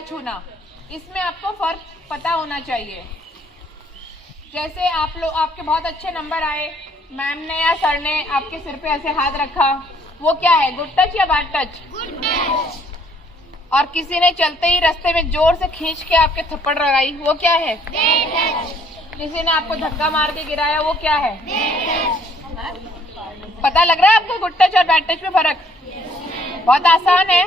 छूना, इसमें आपको फर्क पता होना चाहिए। जैसे आपके बहुत अच्छे नंबर आए, मैम ने या सर ने आपके सिर पे ऐसे हाथ रखा, वो क्या है, गुड टच या बैड टच? Good touch. और किसी ने चलते ही रास्ते में जोर से खींच के आपके थप्पड़ लगाई, वो क्या है? Bad touch. किसी ने आपको धक्का मार के गिराया, वो क्या है? Bad touch. पता लग रहा है आपको गुड टच और बैड टच में फर्क? बहुत आसान है।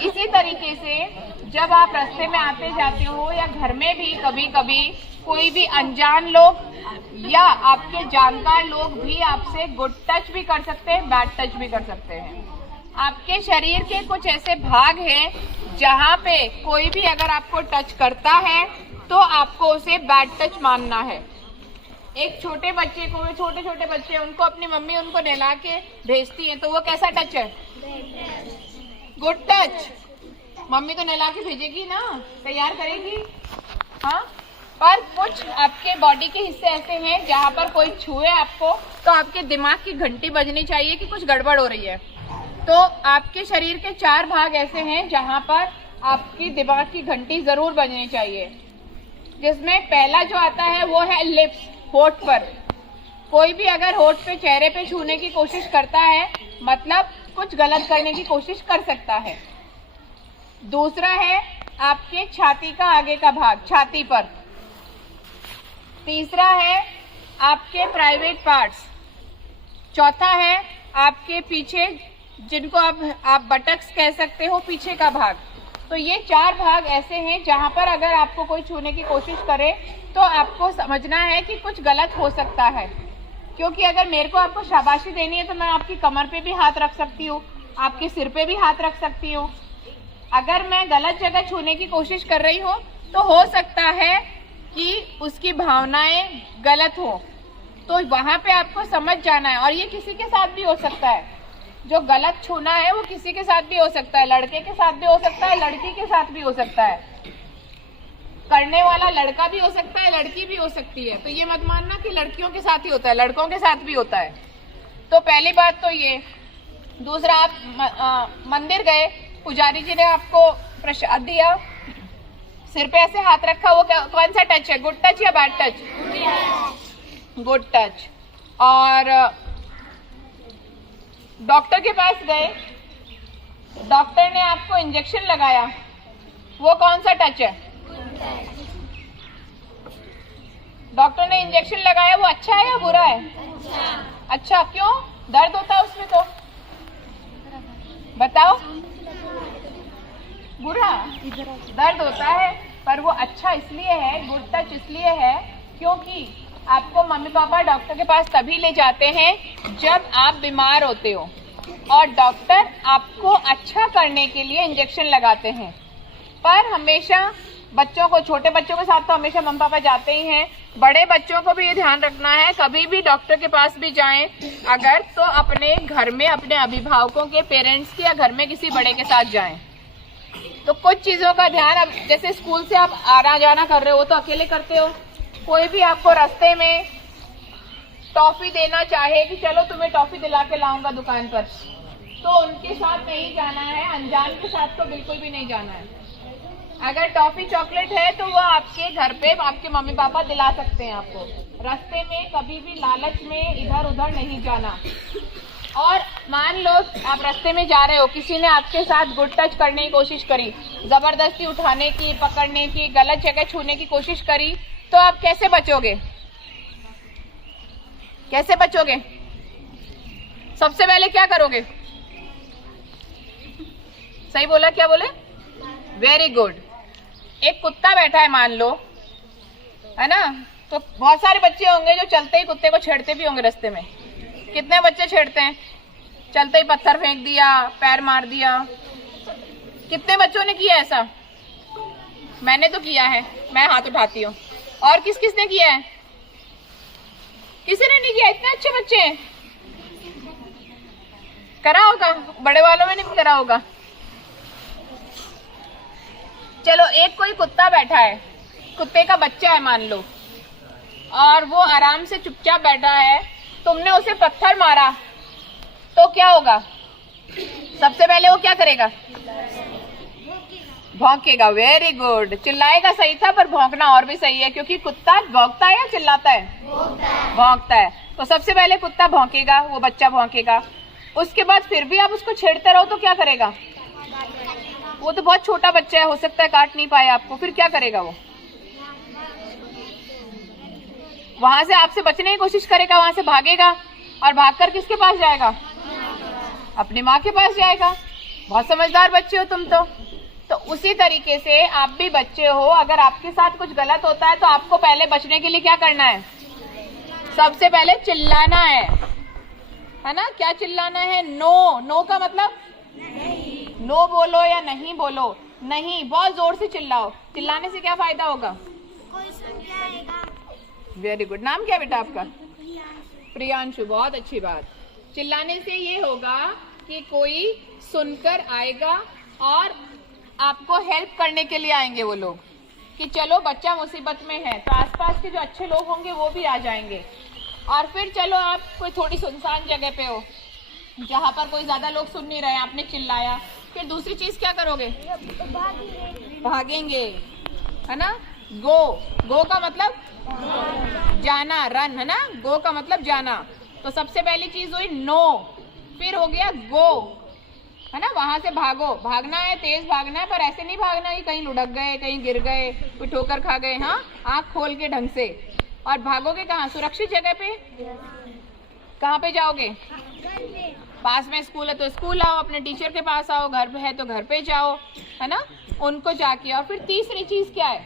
इसी तरीके से जब आप रास्ते में आते जाते हो या घर में भी कभी कभी कोई भी अनजान लोग या आपके जानकार लोग भी आपसे गुड टच भी कर सकते हैं, बैड टच भी कर सकते हैं। आपके शरीर के कुछ ऐसे भाग हैं जहाँ पे कोई भी अगर आपको टच करता है तो आपको उसे बैड टच मानना है। एक छोटे बच्चे को, छोटे छोटे बच्चे, उनको अपनी मम्मी उनको नहला के भेजती है, तो वो कैसा टच है? Good touch. मम्मी तो नहला के भेजेगी ना, तैयार करेगी, हाँ। पर कुछ आपके बॉडी के हिस्से ऐसे हैं जहाँ पर कोई छुए आपको तो आपके दिमाग की घंटी बजनी चाहिए कि कुछ गड़बड़ हो रही है। तो आपके शरीर के 4 भाग ऐसे हैं जहाँ पर आपकी दिमाग की घंटी जरूर बजनी चाहिए, जिसमें पहला जो आता है वो है लिप्स, होठ पर। कोई भी अगर होठ पे, चेहरे पे छूने की कोशिश करता है मतलब कुछ गलत करने की कोशिश कर सकता है। दूसरा है आपके छाती का आगे का भाग, छाती पर। तीसरा है आपके प्राइवेट पार्ट्स। चौथा है आपके पीछे, जिनको आप बटक्स कह सकते हो, पीछे का भाग। तो ये 4 भाग ऐसे हैं जहां पर अगर आपको कोई छूने की कोशिश करे तो आपको समझना है कि कुछ गलत हो सकता है। क्योंकि अगर मेरे को आपको शाबाशी देनी है तो मैं आपकी कमर पे भी हाथ रख सकती हूँ, आपके सिर पे भी हाथ रख सकती हूँ। अगर मैं गलत जगह छूने की कोशिश कर रही हूँ तो हो सकता है कि उसकी भावनाएं गलत हो, तो वहां पे आपको समझ जाना है। और ये किसी के साथ भी हो सकता है, जो गलत छूना है वो किसी के साथ भी हो सकता है, लड़के के साथ भी हो सकता है, लड़की के साथ भी हो सकता है, करने वाला लड़का भी हो सकता है, लड़की भी हो सकती है। तो ये मत मानना कि लड़कियों के साथ ही होता है, लड़कों के साथ भी होता है। तो पहली बात तो ये। दूसरा, आप मंदिर गए, पुजारी जी ने आपको प्रसाद दिया, सिर पे ऐसे हाथ रखा, वो कौन सा टच है, गुड टच या बैड टच? Good touch. और डॉक्टर के पास गए, डॉक्टर ने आपको इंजेक्शन लगाया, वो कौन सा टच है? डॉक्टर ने इंजेक्शन लगाया, वो अच्छा है या बुरा है? अच्छा। क्यों? दर्द होता है उसमें तो? बताओ। बुरा दर्द होता है, पर वो अच्छा इसलिए है, गुड टच इसलिए है क्योंकि आपको मम्मी पापा डॉक्टर के पास तभी ले जाते हैं जब आप बीमार होते हो, और डॉक्टर आपको अच्छा करने के लिए इंजेक्शन लगाते हैं। पर हमेशा बच्चों को, छोटे बच्चों के साथ तो हमेशा मम्मी पापा जाते ही हैं, बड़े बच्चों को भी ये ध्यान रखना है, कभी भी डॉक्टर के पास भी जाएं अगर तो अपने घर में अपने अभिभावकों के, पेरेंट्स के या घर में किसी बड़े के साथ जाएं। तो कुछ चीजों का ध्यान, अब जैसे स्कूल से आप आना जाना कर रहे हो तो अकेले करते हो, कोई भी आपको रास्ते में टॉफी देना चाहे कि चलो तुम्हें टॉफी दिला के लाऊंगा दुकान पर, तो उनके साथ नहीं जाना है, अनजान के साथ तो बिल्कुल भी नहीं जाना है। अगर टॉफी चॉकलेट है तो वो आपके घर पे आपके मम्मी पापा दिला सकते हैं आपको। रास्ते में कभी भी लालच में इधर उधर नहीं जाना। और मान लो आप रास्ते में जा रहे हो, किसी ने आपके साथ गुड टच करने की कोशिश करी, जबरदस्ती उठाने की, पकड़ने की, गलत जगह छूने की कोशिश करी, तो आप कैसे बचोगे? कैसे बचोगे? सबसे पहले क्या करोगे? सही बोला, क्या बोले? Very good. एक कुत्ता बैठा है मान लो, है ना, तो बहुत सारे बच्चे होंगे जो चलते ही कुत्ते को छेड़ते भी होंगे रास्ते में। कितने बच्चे छेड़ते हैं? चलते ही पत्थर फेंक दिया, पैर मार दिया। कितने बच्चों ने किया ऐसा? मैंने तो किया है, मैं हाथ उठाती हूँ। और किस किस ने किया है? किसी ने नहीं किया? इतने अच्छे बच्चे हैं। करा होगा, बड़े वालों में नहीं करा होगा। चलो, एक कोई कुत्ता बैठा है, कुत्ते का बच्चा है मान लो, और वो आराम से चुपचाप बैठा है, तुमने उसे पत्थर मारा तो क्या होगा? सबसे पहले वो क्या करेगा? भौंकेगा। Very good. चिल्लाएगा सही था, पर भौंकना और भी सही है, क्योंकि कुत्ता भौंकता है या चिल्लाता है? भौंकता है। तो सबसे पहले कुत्ता भौंकेगा, वो बच्चा भौंकेगा। उसके बाद फिर भी आप उसको छेड़ते रहो तो क्या करेगा? वो तो बहुत छोटा बच्चा है, हो सकता है काट नहीं पाए आपको, फिर क्या करेगा? वो वहां से आपसे बचने की कोशिश करेगा, वहां से भागेगा और भागकर किसके पास जाएगा? अपनी माँ के पास जाएगा। बहुत समझदार बच्चे हो तुम तो उसी तरीके से आप भी बच्चे हो। अगर आपके साथ कुछ गलत होता है तो आपको पहले बचने के लिए क्या करना है? सबसे पहले चिल्लाना है ना? क्या चिल्लाना है? नो। नो का मतलब नो बोलो या नहीं बोलो। नहीं, बहुत जोर से चिल्लाओ। चिल्लाने से क्या फायदा होगा? कोई सुन जाएगा। Very good. नाम क्या बेटा आपका? प्रियांशु। बहुत अच्छी बात। चिल्लाने से ये होगा कि कोई सुनकर आएगा और आपको हेल्प करने के लिए आएंगे वो लोग, कि चलो बच्चा मुसीबत में है, तो आसपास के जो अच्छे लोग होंगे वो भी आ जाएंगे। और फिर चलो आप कोई थोड़ी सुनसान जगह पे हो जहाँ पर कोई ज्यादा लोग सुन नहीं रहे, आपने चिल्लाया, फिर दूसरी चीज क्या करोगे? भागेंगे, है ना? गो। गो का मतलब जाना, रन, है ना? गो का मतलब जाना। तो सबसे पहली चीज हुई नो, फिर हो गया गो, है ना? वहां से भागो। भागना है, तेज भागना है, पर ऐसे नहीं भागना कि कहीं लुढ़क गए, कहीं गिर गए, कोई ठोकर खा गए। हाँ, आंख खोल के ढंग से। और भागोगे कहाँ? सुरक्षित जगह पे। कहाँ पे जाओगे? पास में स्कूल है तो स्कूल आओ, अपने टीचर के पास आओ, घर पे है तो घर पे जाओ, है ना? उनको जाके। और फिर तीसरी चीज क्या है?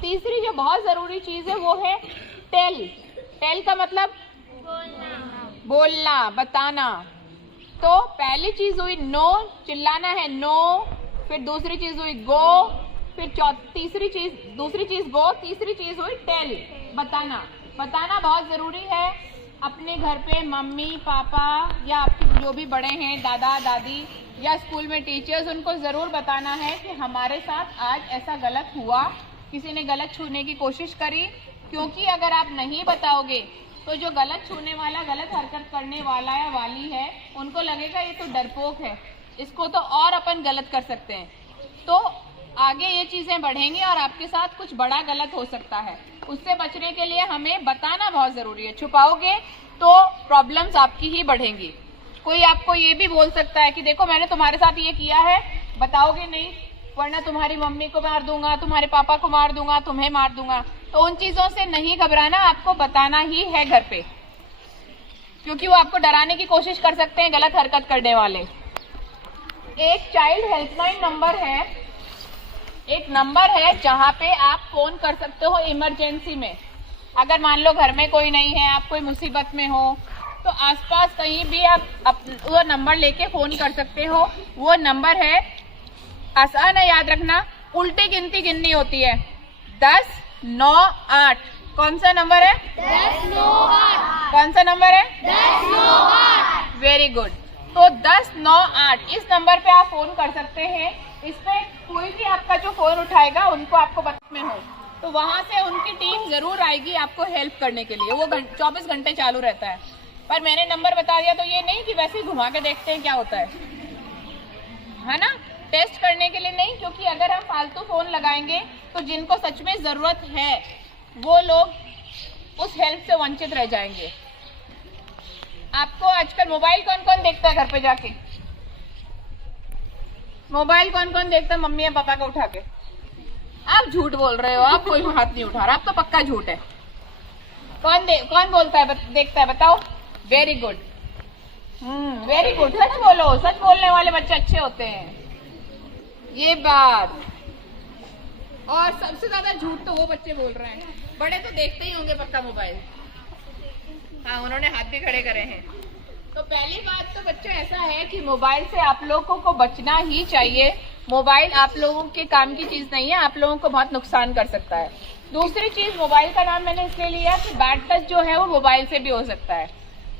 तीसरी जो बहुत जरूरी चीज है वो है टेल। टेल का मतलब बोलना, बताना। तो पहली चीज हुई नो, चिल्लाना है नो, फिर दूसरी चीज हुई गो, फिर दूसरी चीज गो, तीसरी चीज हुई टेल, बताना। बताना बहुत जरूरी है। अपने घर पे मम्मी पापा या आपके जो भी बड़े हैं, दादा दादी या स्कूल में टीचर्स, उनको जरूर बताना है कि हमारे साथ आज ऐसा गलत हुआ, किसी ने गलत छूने की कोशिश करी। क्योंकि अगर आप नहीं बताओगे तो जो गलत छूने वाला, गलत हरकत करने वाला या वाली है, उनको लगेगा ये तो डरपोक है, इसको तो और अपन गलत कर सकते हैं। तो आगे ये चीजें बढ़ेंगी और आपके साथ कुछ बड़ा गलत हो सकता है। उससे बचने के लिए हमें बताना बहुत जरूरी है। छुपाओगे तो प्रॉब्लम्स आपकी ही बढ़ेंगी। कोई आपको ये भी बोल सकता है कि देखो मैंने तुम्हारे साथ ये किया है, बताओगे नहीं वरना तुम्हारी मम्मी को मार दूंगा, तुम्हारे पापा को मार दूंगा, तुम्हें मार दूंगा। तो उन चीजों से नहीं घबराना, आपको बताना ही है घर पे, क्योंकि वो आपको डराने की कोशिश कर सकते हैं गलत हरकत करने वाले। एक चाइल्ड हेल्पलाइन नंबर है, एक नंबर है जहाँ पे आप फोन कर सकते हो इमरजेंसी में। अगर मान लो घर में कोई नहीं है, आप कोई मुसीबत में हो, तो आसपास कहीं भी आप वो नंबर लेके फोन कर सकते हो। वो नंबर है, आसान है याद रखना, उल्टी गिनती गिननी होती है, 10 9 8। कौन सा नंबर है? 10 9 8। कौन सा नंबर है? 10 9 8। Very good. तो 10 9 8 इस नंबर पे आप फोन कर सकते हैं। इस पे कोई भी आपका जो फोन उठाएगा उनको आपको पता में हो तो वहां से उनकी टीम जरूर आएगी आपको हेल्प करने के लिए। वो 24 घंटे चालू रहता है। पर मैंने नंबर बता दिया तो ये नहीं कि वैसे ही घुमा के देखते हैं क्या होता है ना? टेस्ट करने के लिए नहीं, क्योंकि अगर हम फालतू फोन लगाएंगे तो जिनको सच में जरूरत है वो लोग उस हेल्प से वंचित रह जाएंगे। आपको आजकल मोबाइल कौन कौन देखता है घर पे जाके? मोबाइल कौन कौन देखता है मम्मी या पापा को उठा के? आप झूठ बोल रहे हो, आप कोई हाथ नहीं उठा रहा, आप तो पक्का झूठ है। कौन बोलता है, देखता है, बताओ। Very good, very good. सच बोलो, सच बोलने वाले बच्चे अच्छे होते हैं, ये बात। और सबसे ज्यादा झूठ तो वो बच्चे बोल रहे हैं, बड़े तो देखते ही होंगे पक्का मोबाइल। हाँ, उन्होंने हाथ भी खड़े करे हैं। तो पहली बात तो बच्चों ऐसा है कि मोबाइल से आप लोगों को बचना ही चाहिए। मोबाइल आप लोगों के काम की चीज नहीं है, आप लोगों को बहुत नुकसान कर सकता है। दूसरी चीज, मोबाइल का नाम मैंने इसलिए लिया कि बैड टच जो है वो मोबाइल से भी हो सकता है।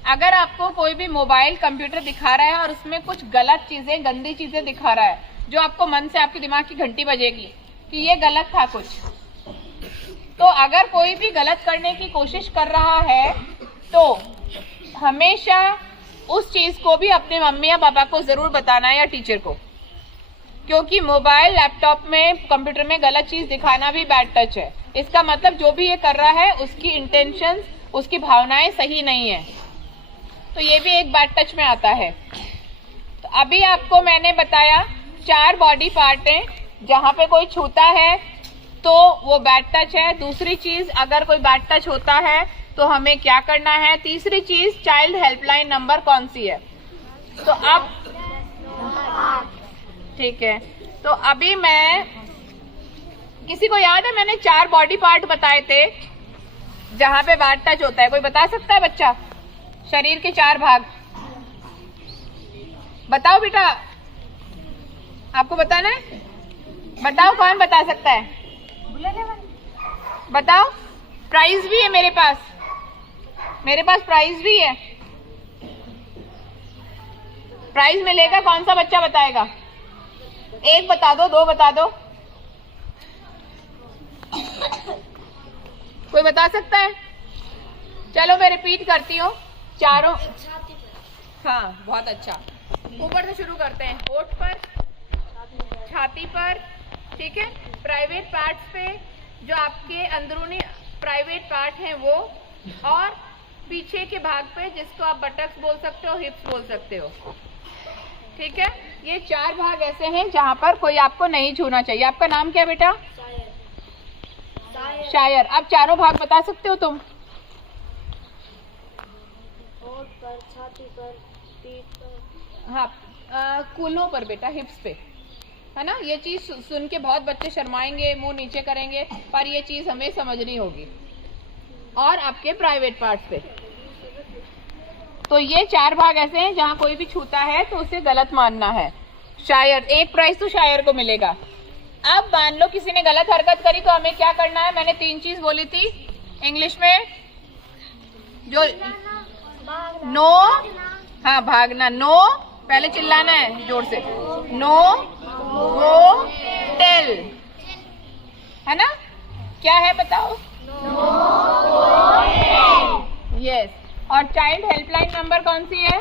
अगर आपको कोई भी मोबाइल कंप्यूटर दिखा रहा है और उसमें कुछ गलत चीजें, गंदी चीजें दिखा रहा है, जो आपको मन से, आपके दिमाग की घंटी बजेगी कि ये गलत था कुछ, तो अगर कोई भी गलत करने की कोशिश कर रहा है तो हमेशा उस चीज को भी अपने मम्मी या पापा को जरूर बताना है, या टीचर को। क्योंकि मोबाइल, लैपटॉप में, कंप्यूटर में गलत चीज दिखाना भी बैड टच है। इसका मतलब जो भी ये कर रहा है उसकी इंटेंशंस, उसकी भावनाएं सही नहीं है, तो ये भी एक बैड टच में आता है। तो अभी आपको मैंने बताया 4 बॉडी पार्ट हैं, जहां पे कोई छूता है तो वो बैड टच है। दूसरी चीज, अगर कोई बैड टच होता है तो हमें क्या करना है। तीसरी चीज, चाइल्ड हेल्पलाइन नंबर कौन सी है। तो अब ठीक है, तो अभी मैं, किसी को याद है मैंने 4 बॉडी पार्ट बताए थे जहां पे बैड टच होता है। कोई बता सकता है बच्चा? शरीर के 4 भाग बताओ बेटा, आपको बताना है? बताओ, कौन बता सकता है? बताओ। प्राइज भी है मेरे पास, प्राइज भी है। प्राइज मिलेगा, कौन सा बच्चा बताएगा? 1 बता दो, 2 बता दो, कोई बता सकता है? चलो मैं रिपीट करती हूँ चारों। हाँ, बहुत अच्छा। ऊपर से शुरू करते हैं। होठ पर, छाती पर, ठीक है, प्राइवेट पार्ट्स पे, जो आपके अंदरूनी प्राइवेट पार्ट हैं वो, और पीछे के भाग पे, जिसको आप बटक्स बोल सकते हो, हिप्स बोल सकते हो, ठीक है। ये 4 भाग ऐसे हैं जहां पर कोई आपको नहीं छूना चाहिए। आपका नाम क्या बेटा? शायर। अब चारों भाग बता सकते हो तुम? होठ पर, छाती पर, पीठ पर। हाँ, कूल्हों पर बेटा, हिप्स पे, है ना। ये चीज सुन के बहुत बच्चे शर्माएंगे, मुंह नीचे करेंगे, पर ये चीज हमें समझनी होगी। और आपके प्राइवेट पार्ट्स पे। तो ये 4 भाग ऐसे हैं जहां कोई भी छूता है तो उसे गलत मानना है। शायर, 1 प्राइज तो शायर को मिलेगा। अब मान लो किसी ने गलत हरकत करी तो हमें क्या करना है। मैंने 3 चीज बोली थी इंग्लिश में, जो नो, हाँ भागना, नो, पहले चिल्लाना है जोर से, नो गो टेल, है ना। क्या है बताओ? यस। और चाइल्ड हेल्पलाइन नंबर कौन सी है?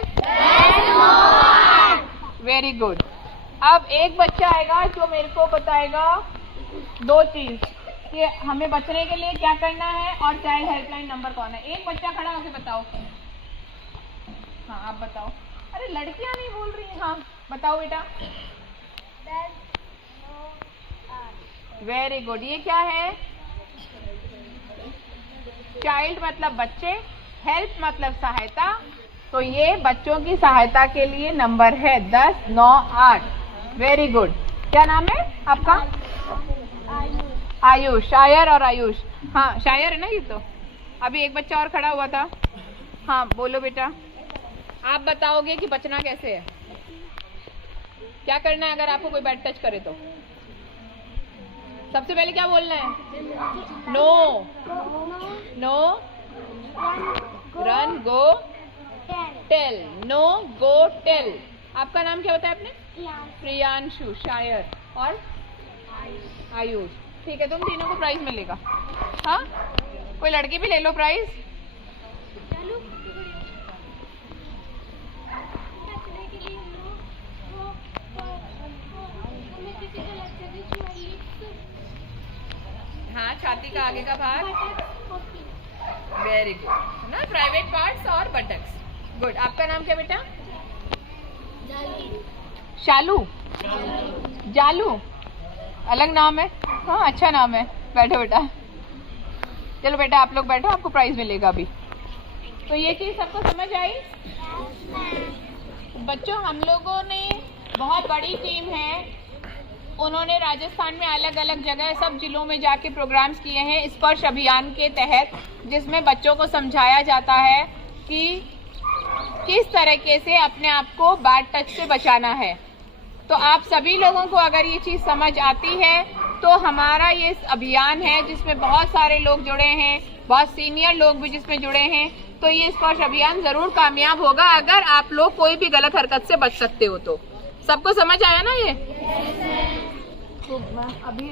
Very good. अब एक बच्चा आएगा जो मेरे को बताएगा 2 चीज कि हमें बचने के लिए क्या करना है और चाइल्ड हेल्पलाइन नंबर कौन है। एक बच्चा खड़ा होकर बताओ। हाँ आप बताओ। अरे लड़कियां नहीं बोल रही। हाँ बताओ बेटा। Very good. ये क्या है? चाइल्ड मतलब बच्चे, हेल्प मतलब सहायता, तो ये बच्चों की सहायता के लिए नंबर है 10, 9, 8। Very good. क्या नाम है आपका? आयुष। शायर और आयुष। हाँ शायर है ना ये तो। अभी एक बच्चा और खड़ा हुआ था। हाँ बोलो बेटा। आप बताओगे कि बचना कैसे है, क्या करना है अगर आपको कोई बैड टच करे तो? सबसे पहले क्या बोलना है? No, no, run, go, tell. No go tell. आपका नाम क्या बताया आपने? प्रियांशु। शायर और आयुष। ठीक है, तुम तीनों को प्राइज मिलेगा। हाँ कोई लड़की भी ले लो प्राइज। हाँ छाती का आगे का भाग। वेरी गुड ना, प्राइवेट पार्ट्स और बटक्स। गुड। आपका नाम क्या बेटा? शालू। जालू अलग नाम है। हाँ अच्छा नाम है। बैठो बेटा। चलो बेटा आप लोग बैठो, आपको प्राइज मिलेगा अभी। तो ये चीज सबको समझ आई? बच्चों हम लोगों ने बहुत बड़ी टीम है, उन्होंने राजस्थान में अलग अलग जगह सब जिलों में जाके प्रोग्राम्स किए हैं स्पर्श अभियान के तहत, जिसमें बच्चों को समझाया जाता है कि किस तरीके से अपने आप को बैड टच से बचाना है। तो आप सभी लोगों को अगर ये चीज़ समझ आती है तो हमारा ये अभियान है जिसमें बहुत सारे लोग जुड़े हैं, बहुत सीनियर लोग भी जिसमें जुड़े हैं, तो ये स्पर्श अभियान जरूर कामयाब होगा अगर आप लोग कोई भी गलत हरकत से बच सकते हो तो। सबको समझ आया ना ये? तो अभी